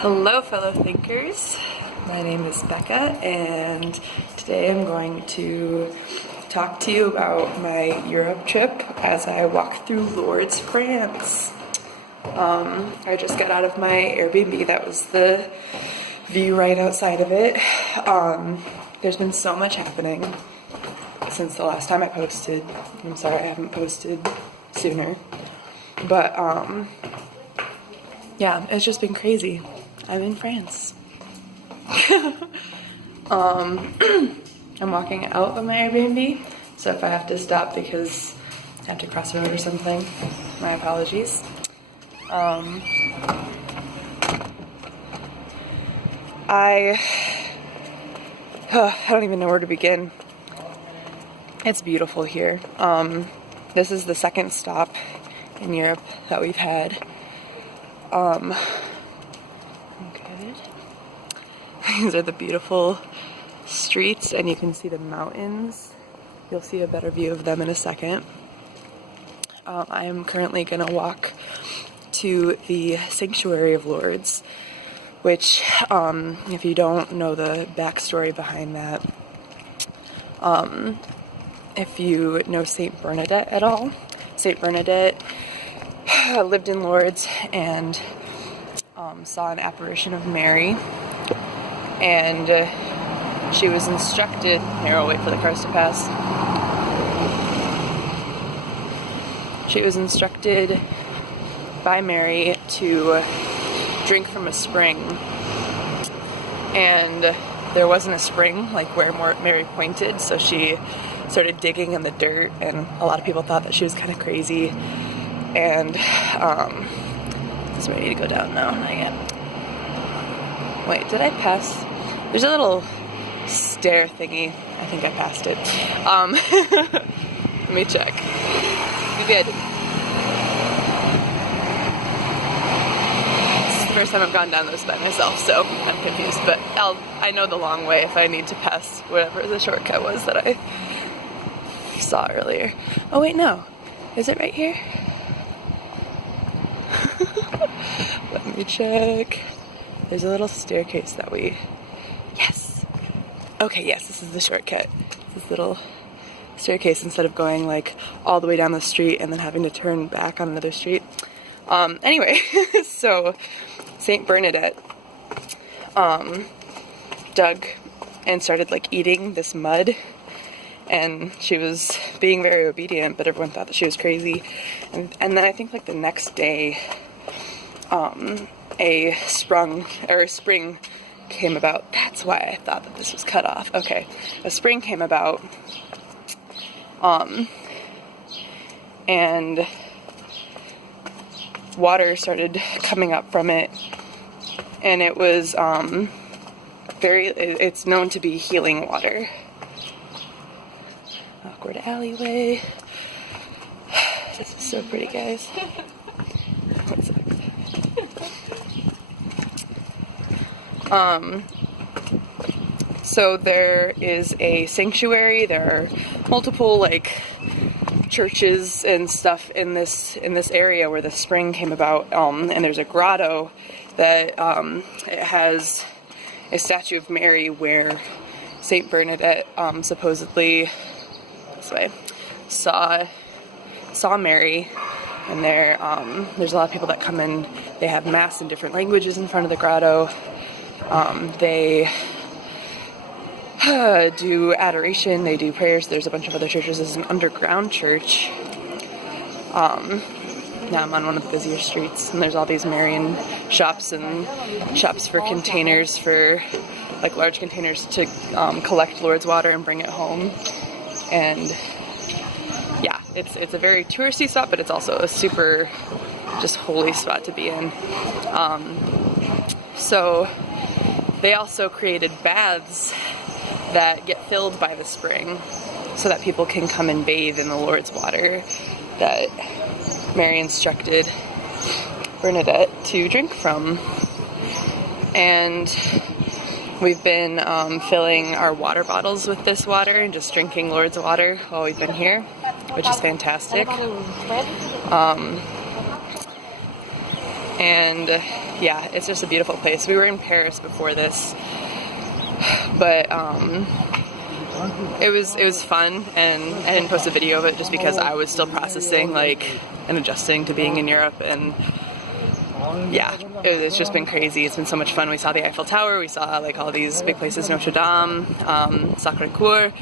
Hello fellow thinkers, my name is Becca and today I'm going to talk to you about my Europe trip as I walk through Lourdes, France. I just got out of my Airbnb. That was the view right outside of it. There's been so much happening since the last time I posted. I'm sorry I haven't posted sooner, but yeah, it's just been crazy. I'm in France. I'm walking out of my Airbnb, so if I have to stop because I have to cross the road or something, my apologies. I don't even know where to begin. It's beautiful here. This is the second stop in Europe that we've had. These are the beautiful streets, and you can see the mountains. You'll see a better view of them in a second. I am currently going to walk to the sanctuary of Lourdes, which, if you don't know the backstory behind that, if you know Saint Bernadette at all, Saint Bernadette lived in Lourdes and saw an apparition of Mary, and she was instructed, here I'll wait for the cars to pass, she was instructed by Mary to drink from a spring, and there wasn't a spring like where Mary pointed, so she started digging in the dirt, and a lot of people thought that she was kind of crazy, and it's ready to go down now. Not yet. Wait, did I pass? There's a little stair thingy. I think I passed it. Let me check. You good? This is the first time I've gone down this by myself, so I'm confused, but I know the long way if I need to pass whatever the shortcut was that I saw earlier. Oh wait, no. Is it right here? Let me check. There's a little staircase that yes. Okay, yes, this is the shortcut. This little staircase instead of going like all the way down the street and then having to turn back on another street. Anyway, so Saint Bernadette dug and started like eating this mud, and she was being very obedient, but everyone thought that she was crazy. And then I think like the next day, a spring came about. That's why I thought that this was cut off. Okay, a spring came about, and water started coming up from it, and it was it's known to be healing water. Awkward alleyway. This is so pretty, guys. So there is a sanctuary. There are multiple like churches and stuff in this area where the spring came about, and there's a grotto that it has a statue of Mary where Saint Bernadette supposedly saw Mary, and there's a lot of people that come in. They have mass in different languages in front of the grotto. They do adoration, they do prayers. There's a bunch of other churches. There's an underground church. Now I'm on one of the busier streets, and there's all these Marian shops and shops for containers, for like large containers to collect Lourdes water and bring it home. And yeah, it's a very touristy spot, but it's also a super just holy spot to be in. So they also created baths that get filled by the spring so that people can come and bathe in the Lourdes water that Mary instructed Bernadette to drink from. And we've been filling our water bottles with this water and just drinking Lourdes water while we've been here, which is fantastic. and yeah, it's just a beautiful place. We were in Paris before this, but it was fun, and I didn't post a video of it just because I was still processing like and adjusting to being in Europe, and yeah, it's just been crazy. It's been so much fun. We saw the Eiffel Tower, we saw like all these big places, Notre Dame, Sacré-Cœur,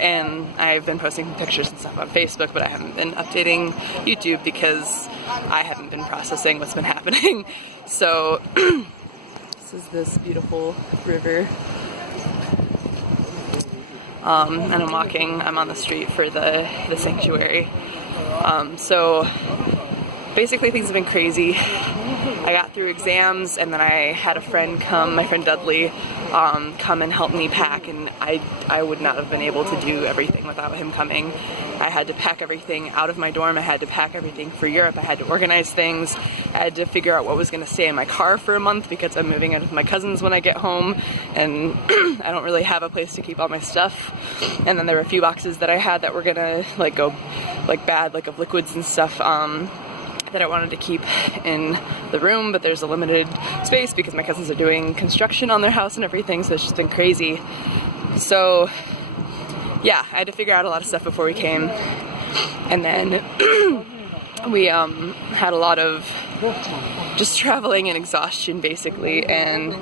and I've been posting pictures and stuff on Facebook, but I haven't been updating YouTube because I haven't been processing what's been happening. So this is this beautiful river, and I'm on the street for the sanctuary. So basically things have been crazy. I got through exams, and then I had a friend come, my friend Dudley, come and help me pack, and I would not have been able to do everything without him coming. I had to pack everything out of my dorm, I had to pack everything for Europe, I had to organize things, I had to figure out what was going to stay in my car for a month because I'm moving in with my cousins when I get home, and I don't really have a place to keep all my stuff. And then there were a few boxes that I had that were gonna like go like bad, like of liquids and stuff, that I wanted to keep in the room, but there's a limited space because my cousins are doing construction on their house and everything, so it's just been crazy. So yeah, I had to figure out a lot of stuff before we came, and then we had a lot of just traveling and exhaustion basically, and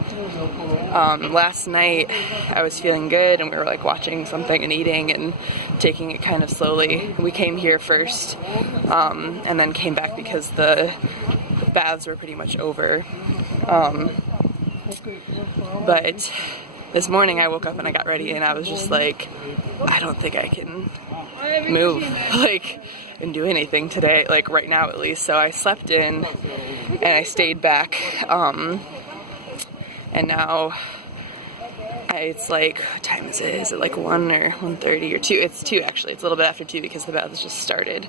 last night I was feeling good, and we were like watching something and eating and taking it kind of slowly. We came here first, and then came back because the baths were pretty much over. But this morning I woke up and I got ready, and I was just like, I don't think I can move like and do anything today, like right now at least. So I slept in and I stayed back, and now it's like, what time is it? Is it like 1 or 1:30 or 2? It's 2 actually. It's a little bit after 2 because the baths just started.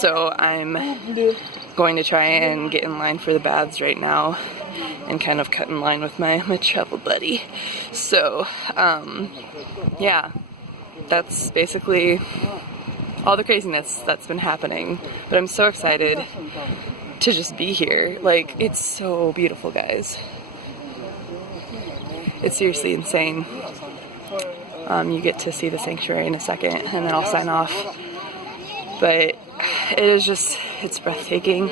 So I'm going to try and get in line for the baths right now and kind of cut in line with my travel buddy. So yeah, that's basically all the craziness that's been happening, but I'm so excited to just be here. Like, it's so beautiful, guys. It's seriously insane. You get to see the sanctuary in a second, and then I'll sign off. But it is just, it's breathtaking.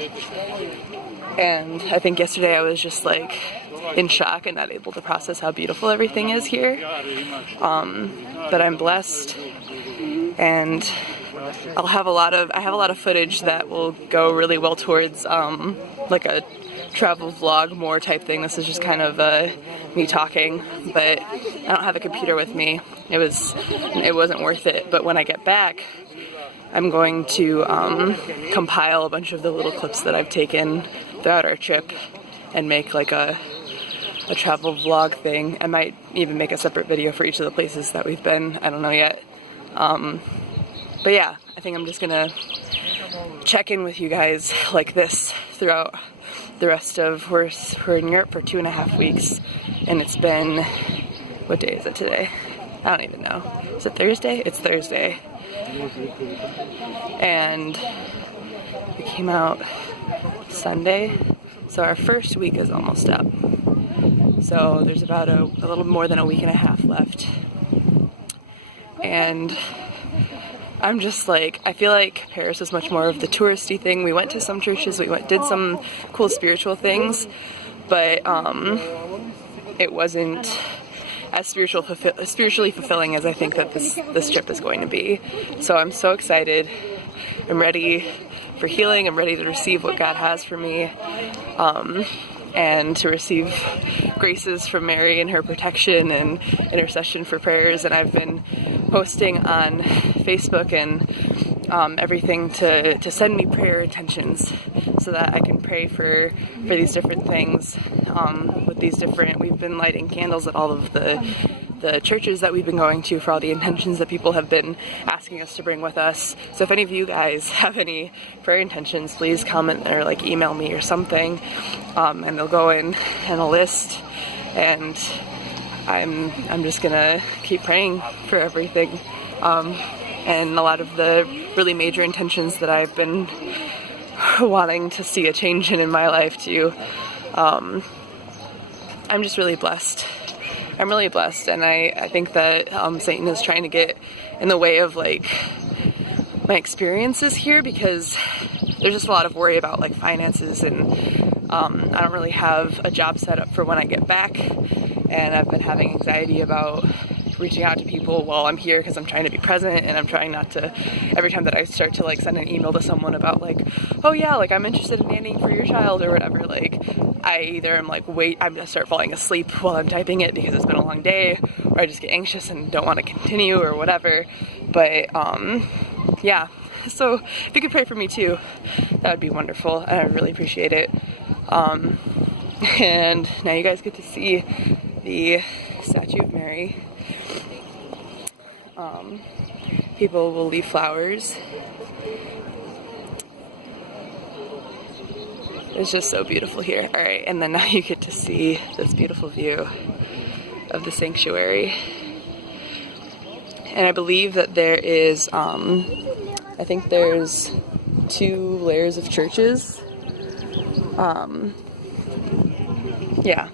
And I think yesterday I was just like in shock and not able to process how beautiful everything is here. But I'm blessed, and I have a lot of footage that will go really well towards like a travel vlog more type thing. This is just kind of me talking, but I don't have a computer with me. It wasn't worth it. But when I get back, I'm going to compile a bunch of the little clips that I've taken throughout our trip and make like a travel vlog thing. I might even make a separate video for each of the places that we've been. I don't know yet. But yeah, I think I'm just gonna check in with you guys like this throughout the rest of, we're in Europe for 2.5 weeks, and it's been, what day is it today? I don't even know. Is it Thursday? It's Thursday. And we came out Sunday, so our first week is almost up. So there's about a little more than a week and a half left. And I'm just like, I feel like Paris is much more of the touristy thing. We went to some churches, did some cool spiritual things, but it wasn't as spiritually fulfilling as I think that this trip is going to be. So I'm so excited. I'm ready for healing. I'm ready to receive what God has for me, and to receive graces from Mary and her protection and intercession for prayers. And I've been posting on Facebook and everything to send me prayer intentions so that I can pray for these different things. We've been lighting candles at all of the churches that we've been going to for all the intentions that people have been asking us to bring with us. So if any of you guys have any prayer intentions, please comment or like email me or something, and they'll go in a list, and I'm just gonna keep praying for everything. and a lot of the really major intentions that I've been wanting to see a change in my life too. I'm just really blessed. I'm really blessed, and I think that Satan is trying to get in the way of like my experiences here, because there's just a lot of worry about like finances, and I don't really have a job set up for when I get back, and I've been having anxiety about reaching out to people while I'm here because I'm trying to be present, and I'm trying not to, every time that I start to like send an email to someone about like, oh yeah, like I'm interested in nannying for your child or whatever, like I either am like, wait, I'm gonna start falling asleep while I'm typing it because it's been a long day, or I just get anxious and don't want to continue or whatever. But yeah, so if you could pray for me too, that would be wonderful, and I would really appreciate it. And now you guys get to see the statue of Mary. People will leave flowers. It's just so beautiful here. All right, and then now you get to see this beautiful view of the sanctuary. And I believe that there is, I think there's 2 layers of churches. Yeah,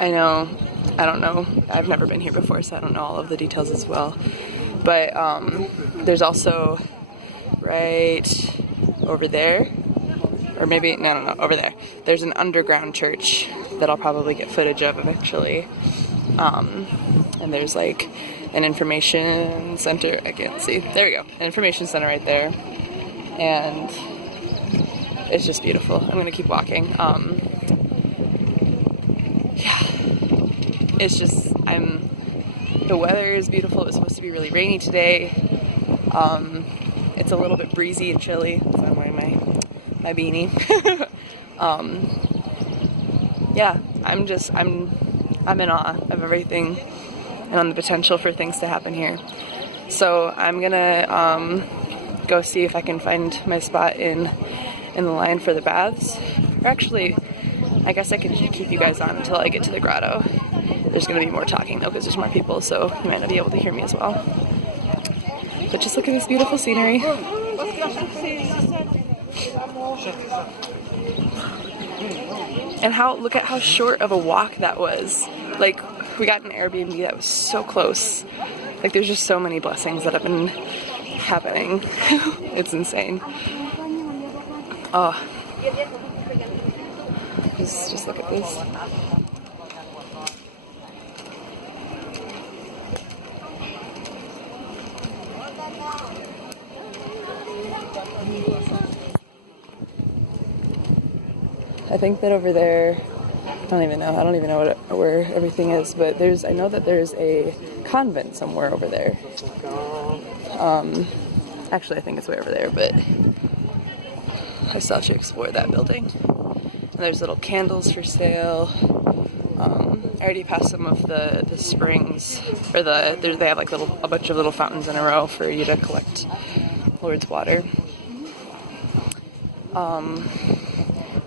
I don't know, I've never been here before, so I don't know all of the details as well. But there's also right over there, or maybe, no, over there, there's an underground church that I'll probably get footage of eventually. And there's like an information center, I can't see, there we go, an information center right there, and it's just beautiful. I'm gonna keep walking. Yeah, it's just, the weather is beautiful. It was supposed to be really rainy today. It's a little bit breezy and chilly, so I'm wearing my beanie. Yeah, I'm in awe of everything and on the potential for things to happen here. So I'm gonna go see if I can find my spot in the line for the baths. Or actually, I guess I can keep you guys on until I get to the grotto. There's going to be more talking though because there's more people, so you might not be able to hear me as well. But just look at this beautiful scenery. And look at how short of a walk that was. Like, we got an Airbnb that was so close. Like, there's just so many blessings that have been happening. It's insane. Oh. Just look at this. I think that over there, I don't even know where everything is, but I know that there's a convent somewhere over there. Actually, I think it's way over there, but I still have to explore that building. And there's little candles for sale. I already passed some of the springs, or they have like a bunch of little fountains in a row for you to collect Lourdes water.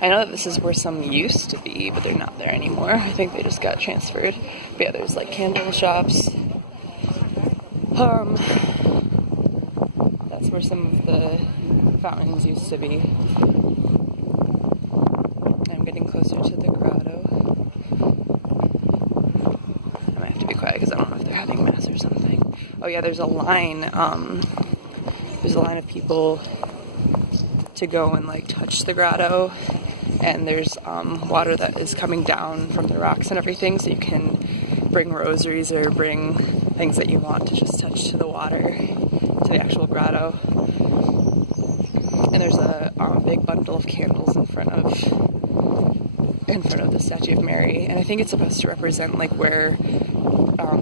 I know that this is where some used to be, but they're not there anymore. I think they just got transferred. But yeah, there's like candle shops. That's where some of the fountains used to be. I'm getting closer to the grotto. I might have to be quiet because I don't know if they're having mass or something. Oh yeah, there's a line. There's a line of people to go and like touch the grotto, and there's water that is coming down from the rocks and everything, so you can bring rosaries or bring things that you want to just touch to the water, to the actual grotto. And there's a big bundle of candles in front of the statue of Mary, and I think it's supposed to represent like where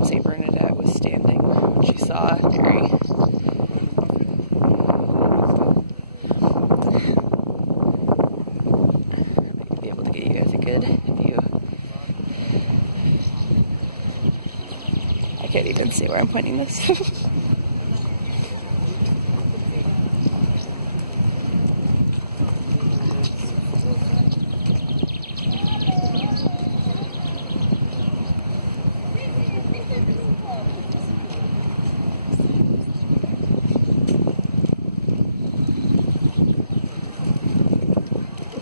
Saint Bernadette was standing when she saw Mary. I might be able to get you guys a good view. I can't even see where I'm pointing this.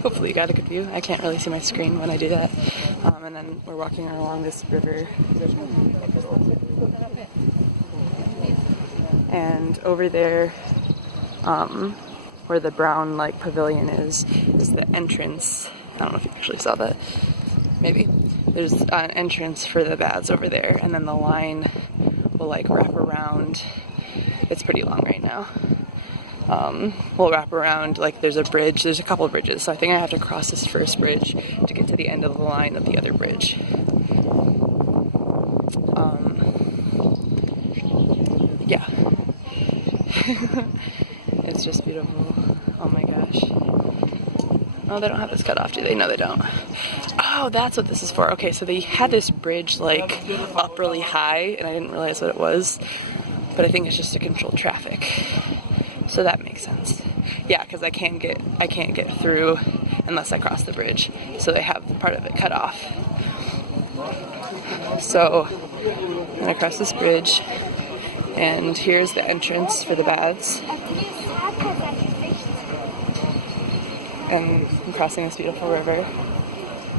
hopefully you got a good view. I can't really see my screen when I do that. And then we're walking along this river. And over there, where the brown like pavilion is the entrance. I don't know if you actually saw that. Maybe. There's an entrance for the baths over there, and then the line will like wrap around. It's pretty long right now. We'll wrap around, like there's a bridge, there's a couple of bridges, so I think I have to cross this first bridge to get to the end of the line of the other bridge. Yeah. It's just beautiful. Oh my gosh. Oh, they don't have this cut off, do they? No, they don't. Oh, that's what this is for. Okay, so they had this bridge like up really high, and I didn't realize what it was, but I think it's just to control traffic. So that makes sense. Yeah, because I can't get through unless I cross the bridge. So they have part of it cut off. So I'm gonna cross this bridge, and here's the entrance for the baths. And I'm crossing this beautiful river.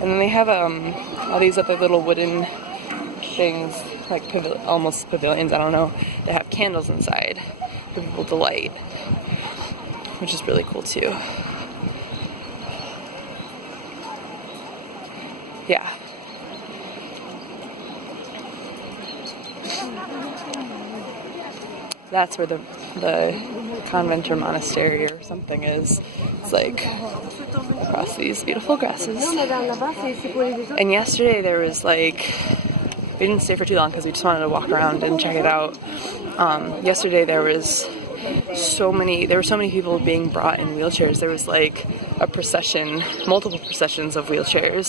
And then they have all these other little wooden things, like almost pavilions, I don't know. They have candles inside for people to light, which is really cool too. Yeah. That's where the convent or monastery or something is. It's like across these beautiful grasses. And yesterday there was like, we didn't stay for too long because we just wanted to walk around and check it out. Yesterday there were so many people being brought in wheelchairs. There was like a procession, multiple processions of wheelchairs.